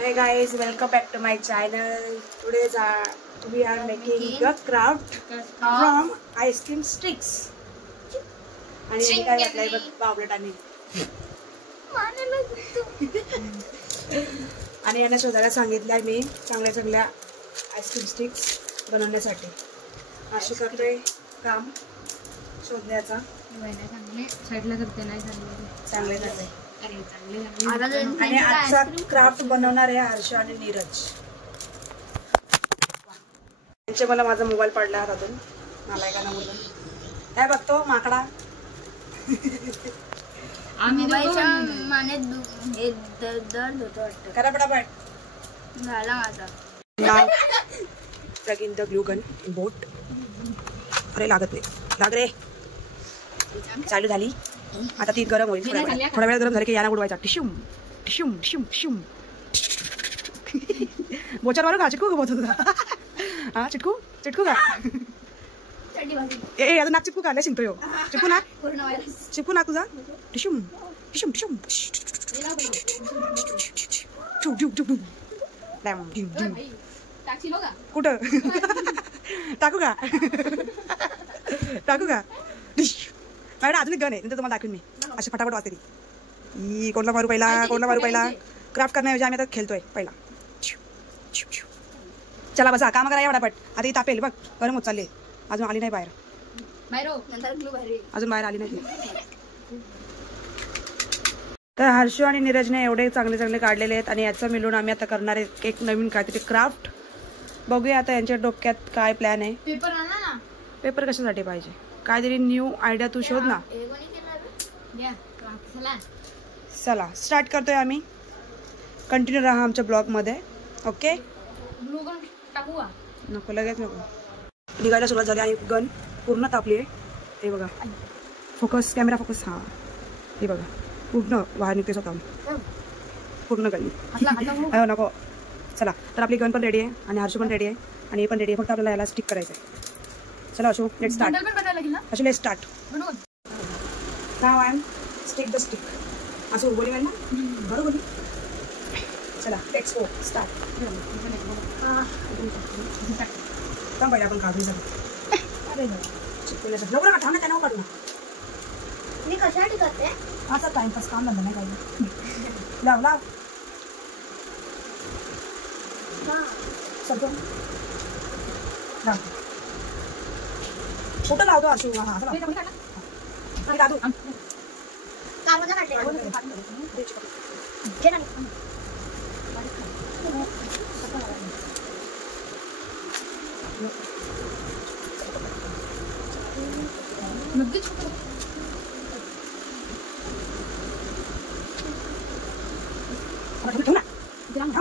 Hey guys, welcome back to my channel. Today we are making a craft from ice cream sticks. आणि यांनी काय घातलंय बघ बावलटाने. आणि यांना शोधायला सांगितलंय मी चांगल्या आईस्क्रीम स्टिक्स बनवण्यासाठी. अशी करतोय काम शोधण्याचा. साईडला करते नाही चांगले झाले. आणि आजचा क्राफ्ट बनवणार आहे हर्ष आणि नीरज. त्यांचे मला माझा मोबाईल पडला हातातून नालायकांना बोलून. काय बघतो माकडा. मोबाईलच्या मानेत दर्द होतो वाटतं. करा पटापट झाला माझा. नाव plug in the glue gun बोट. अरे लागत नाही. लाग रे. चालू झाली. आता ती गरम होईल. थोडा वेळ गरम झाली की याना उडवायचा. टिशूम टिशूम टिशूम टिशूम. बोचार मारू का. चिटकू का बोच तुझा. हा चिटकू चिटकू का. ए आता नाक चिपकू का. लय शिंकतो यो. चिपकू ना चिपकू ना तुझा. टिशूम टिशूम टिशूम. कुठं टाकू का टाकू का. मॅडम अजून एक गन आहे नंतर तुम्हाला दाखवेन मी. अशी फटाफट वाजते ती. कोणला मारू पहिला क्राफ्ट करण्याऐवजी आम्ही आता खेळतोय पहिला. चला बसा काम करा या फटाफट. आता ही तापेल बघ गरम होत चालले. अजून आली नाही बाहेर. अजून बाहेर आली नाही. तर हर्ष आणि नीरजने एवढे चांगले काढलेले आहेत आणि याचं मिळून आम्ही आता करणार आहे एक नवीन काहीतरी क्राफ्ट. बघूया आता यांच्या डोक्यात काय प्लॅन आहे. पेपर कशासाठी पाहिजे. काहीतरी न्यू आयडिया तू शोध ना. चला स्टार्ट करतोय आम्ही. कंटिन्यू राहा आमच्या ब्लॉग मध्ये. ओके नको लगेच नको. निघायला सुरुवात झाली आणि गन पूर्ण तापली आहे. हे बघा फोकस कॅमेरा फोकस. हा हे बघा पूर्ण बाहेर निघते स्वतः पूर्ण गल्ली. नको. चला तर आपली गन पण रेडी आहे आणि हर्षू पण रेडी आहे आणि हे पण रेडी आहे. फक्त आपल्याला याला स्टिक करायचं आहे. चला अशू लेट स्टार्ट. अशू लेट स्टार्ट. नाव I am stick the stick. असं बोली ना बरोबर. चला लेट्स गो स्टार्ट. पहिले आपण काढून जाऊ. लवकर काढा ना त्यांना काढू ना. मी कशासाठी करते. असा टाइमपास काम धंदा नाही पाहिजे. लाव सगळं लाव. कुठं लावतो अशू. हा दादू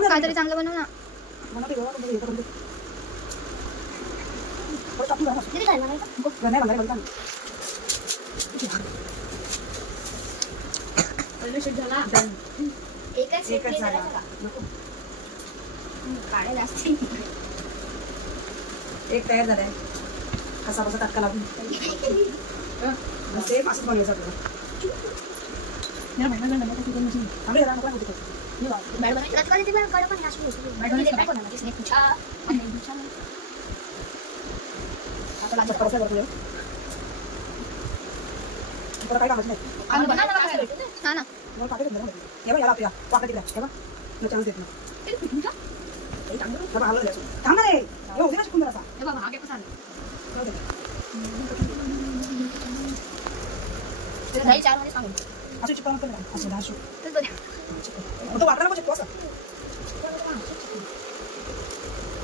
काहीतरी चांगलं बनव ना. एकच झाला. एक तयार झालाय. कसा बसा टाका लागून सेम असं बनवायचं तुला. काय कामच नाही. वाकडा तिला चान्स देत नाही. थांबा रे होते ना शिकून जरासा. असं चिपका नको असं असू तो वाकडा नको चिपको. असं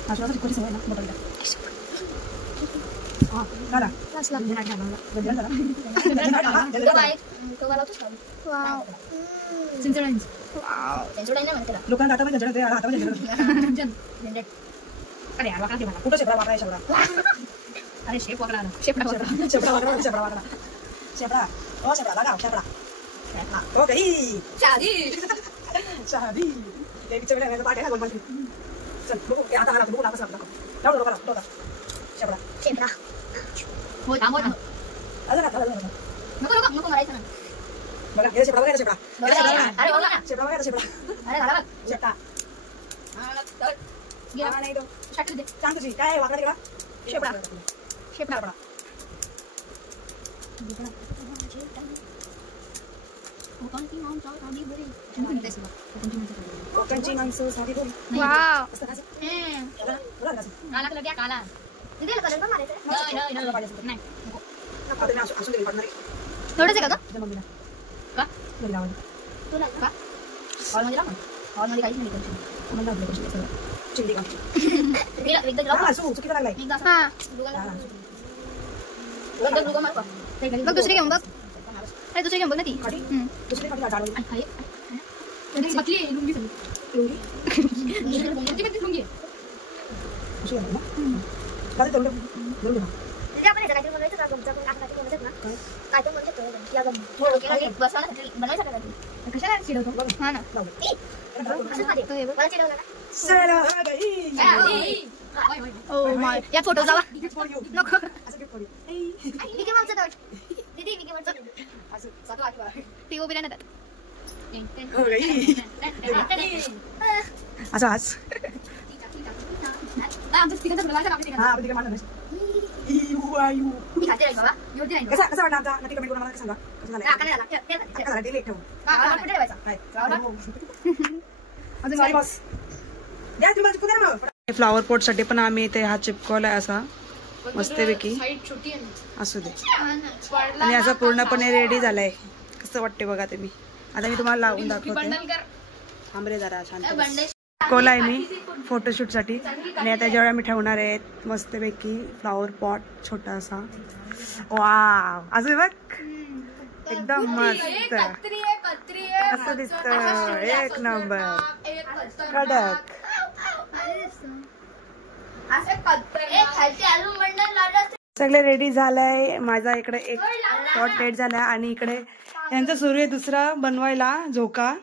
असं चिपकोची सवय ना मोठा. हां दादा लोकांना आता म्हणजे कुठं शेपडा वाकडा शेपडा. अरे शेप वाकडा शेपडा ओ शेपडा बघा शेपडा. हो गई शादी देवीच्या वेळेला पाठ आहे ना गोलमाल. चल बघू आता हा बघू कसं आपला शेपडा. हो थांबव थांब. नको मारायचं ना. बघा हे शेपडा. अरे बघा ना. शेपडा. अरे झाला बघ. शेपडा नाही तो सांग तुझी काय वाकडा तिकडा शेपडा शेपडा कोकणची माणसं साधी बोल वाव थोडंच आहे का हॉलमध्ये हॉलमध्ये काहीच नाही बघ दुसरी घेऊन बघ अरे दुसरी घेऊन बघ ना ती या फोटो जावा नको ती उभी राहणार असं आज कसा कसा वाटला आमचा नक्की कमेंट करून मला सांगा कसं झालं डिलीट ठेवू फ्लॉवर पॉट साठी पण आम्ही इथे हा चिपकवलाय असा मस्तपैकी असू दे आणि असं पूर्णपणे रेडी झालाय कसं वाटते बघा तुम्ही आता मी तुम्हाला लावून दाखवते थांबरे जरा शांत कोलाय मी फोटोशूट साठी आणि आता जेवढा मी ठेवणार आहेत मस्तपैकी फ्लॉवर पॉट छोटासा वाव असं बघ एकदम मस्त असं दिसत एक नंबर कडक सगळे रेडी झालंय माझा इकडे एक पॉट रेडी झालाय आणि इकडे यांचं सुरू आहे दुसरा बनवायला झोका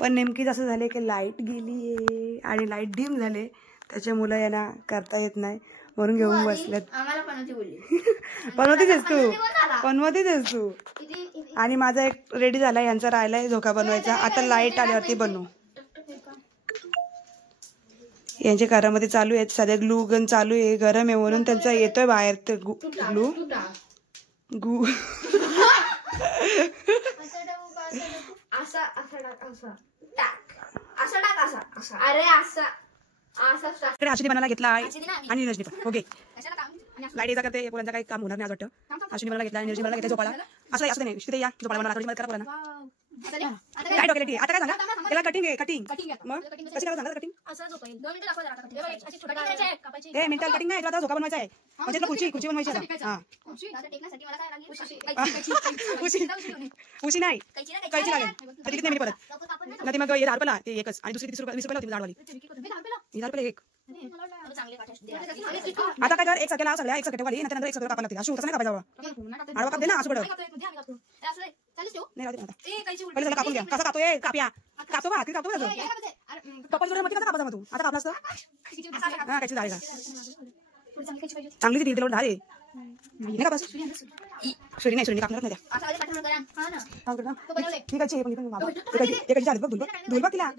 पण नेमकीच असं झाले की लाईट गेली आणि लाईट डिम झाले त्याच्यामुळे यांना करता येत नाही म्हणून घेऊन बसलेत बनवतीच तू आणि माझा एक रेडी झालाय यांचा राहिलाय झोका बनवायचा आता लाईट आल्यावरती बनवू यांच्या घरामध्ये चालू आहेत सध्या ग्लू गन चालू आहे गरम आहे म्हणून त्यांचा येतोय बाहेर ते ग्लू गु अश्विनी बनायला घेतला आणि नीरजनी पण ओके लाईट याचा करते पोरांचं काही काम होणार नाही आज वाटतं अश्विनी बनायला घेतला आणि नीरजनी बनायला घेतला झोपाला असं नाही तिथे या झोपाला मला मदत करा पोरांना काय डॉक्युमेंट आता काय सांगा त्याला कटिंग आहे कटिंग मग कशी करा सांगा कटिंग हे मेंटल कटिंग नाही आता झोका बनवायचा आहे म्हणजे खुर्ची बनवायची हा उशी नाही कैची लागेल तर किती नाही परत नाही मग हे 10 रुपयाला ते एकच आणि दुसरी 30 रुपये होती झाडवाली 10 रुपये एक आता काय कर एक सगळ्याला सगळ्या एक सगळ्यावाली नंतर एक सगळं कापायला लागते अशी तसं नाही कापायचं आडवा काप दे ना असं पडत पहिले सगळं कापून घ्या कसा कापतोय काप्या कापतो बा कापतो कपल जोडे मध्ये कसा कापायचा तू आता कापलास तर हा कायची झाडे चांगली ती तेल झाडे नाही का बस सुरी नाही कापणार नाही ठीक आहे पण एकाची झाले बघ धुल बघ तिला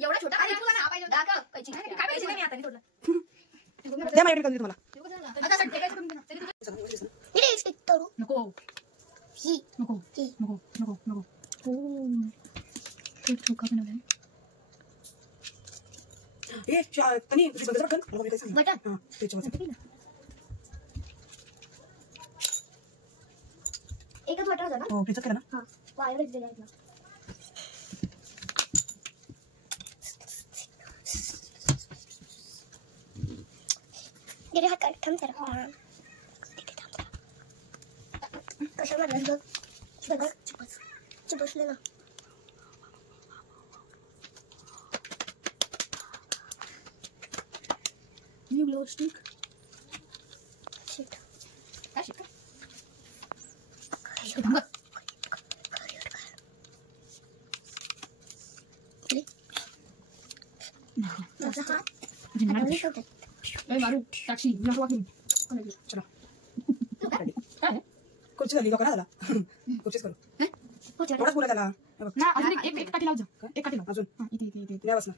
एवढा छोटा द्या माहिती करून तुम्हाला एकच वाटा होता ना हो फ्रीजच केलं ना वायर दिले आहेत ना गेले हात काढ थांब जरा कशाला लागलं बघ चिपसले ना न्यू ग्लो स्टिक शिट काय शिट खुर्ची झाली करा झाला खुर्चीच करू थोडाच बोला त्याला ना अजून एक काठी लाव जा. एक काठी लाव अजून. इथे नाही बसणार.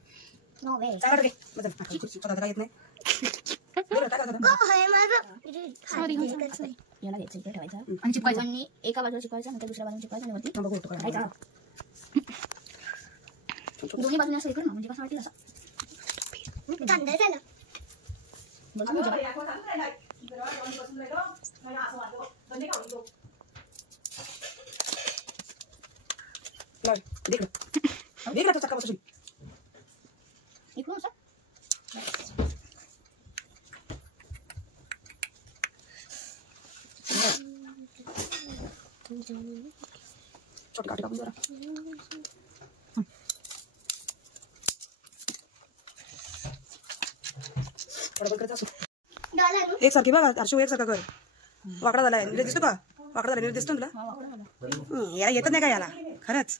नो वे चांगलं घे. बदल. स्वतः काय येत नाही. बरं काय करता? याला घ्यायचं इकडे ठेवायचं आणि चिपकायचं. आणि एका बाजूला चिपकायचं नंतर दुसऱ्या बाजूला चिपकायचं आणि वरती बघू तो काय. दोन्ही बाजूने असं हे कर ना म्हणजे कसं वाटेल असं. कांदा झाला. बघा म्हणजे देख तो चक्का बसून. इकडून असं छोटी काठी कापून जरा. एक सारखी बघा हर्षू एक सारखा कर. वाकडा झालाय नीरज दिसतो का? वाकडा झाला नीरज दिसतो ना तुला? याला येतच नाही का याला खरंच.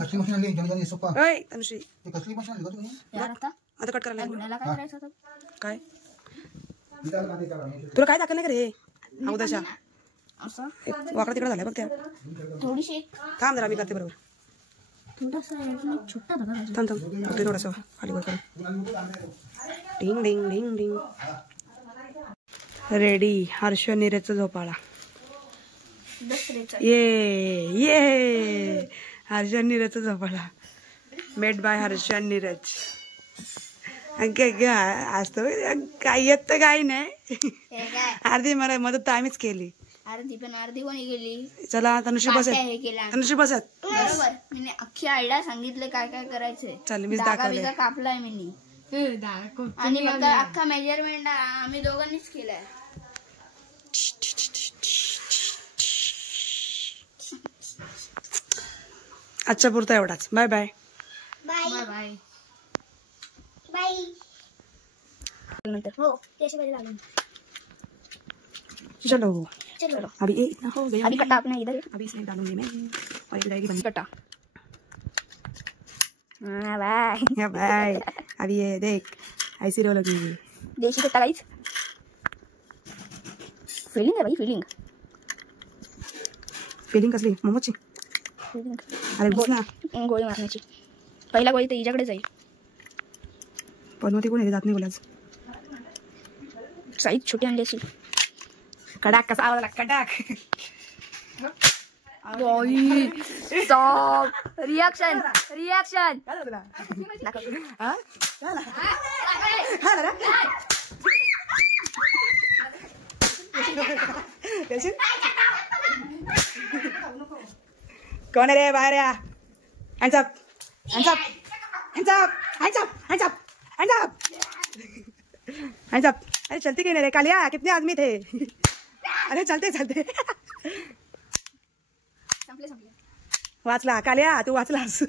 कसली मशीन आणली जण सोपा ओय अनुश्री ते कसली मशीन आणली तुम्ही यार आता कट करायला लागलो. गुन्ह्याला काय करायचं होतं? काय तुला काय दाखल नाही का रे अगोदरच्या असं वाकडा तिकडे झालाय बघ त्या. थोडीशी थांब जरा मी करते बरोबर. थोडासा अजून एक छोटा धगा पाहिजे. थांब ते थोडंसं खाली वर करू. डिंग डिंग डिंग डिंग. रेडी हर्ष नीरजचा झोपाळा. ये हर्ष नीरजचा झोपाळा मेड बाय हर्ष नीरज. असतो काय येत तर काही नाही. अर्धी मला मदत तर आम्हीच केली. अर्धी पण अर्धी कोणी गेली. चला तनुश्री बसत हे केला तनुश्री बसत. बरोबर मी अख्खी आयडिया सांगितले काय काय करायचंय. चल मीच धागा दाखवले. बिगा कापलाय मी आणि फक्त अख्खा मेजरमेंट आम्ही दोघांनीच केलाय. आजच्या पुरता एवढाच. Bye bye. Bye bye bye. नंतर हो त्याशिवाय लागेल. चलो चलो अभी ये इतना हो गया. अभी कटा अपना इधर अभी इसमें डालूंगी मैं और ये जाएगी बंद. कटा. बाय या बाय. अभी ये देख ऐसी रो लगेगी. देशी कट्टा गाईच. फिलिंग आहे बाई फिलिंग. फिलिंग कसली मोमोची. फिलिंग अरे बोल ना. गोळी मारण्याची. पहिला गोळी तर हिच्याकडे जाईल. पद्मती कोण आहे जात नाही बोलाच. साईज छोटी आणली असेल. कडाक कसा आवाज आला कडाक. रिॲक्शन रिॲक्शन काय झालं तुला? दाखव. हा? काय झालं? काय झालं? पेन्सिल? कोण आहे रे बाहेर या. Hands up hands up hands up hands up hands up hands up hands up. अरे चलती क्यों नहीं रे कालिया कितने आदमी थे. अरे चलते चलते. संपले संपले. वाचला कालिया तू वाचलास.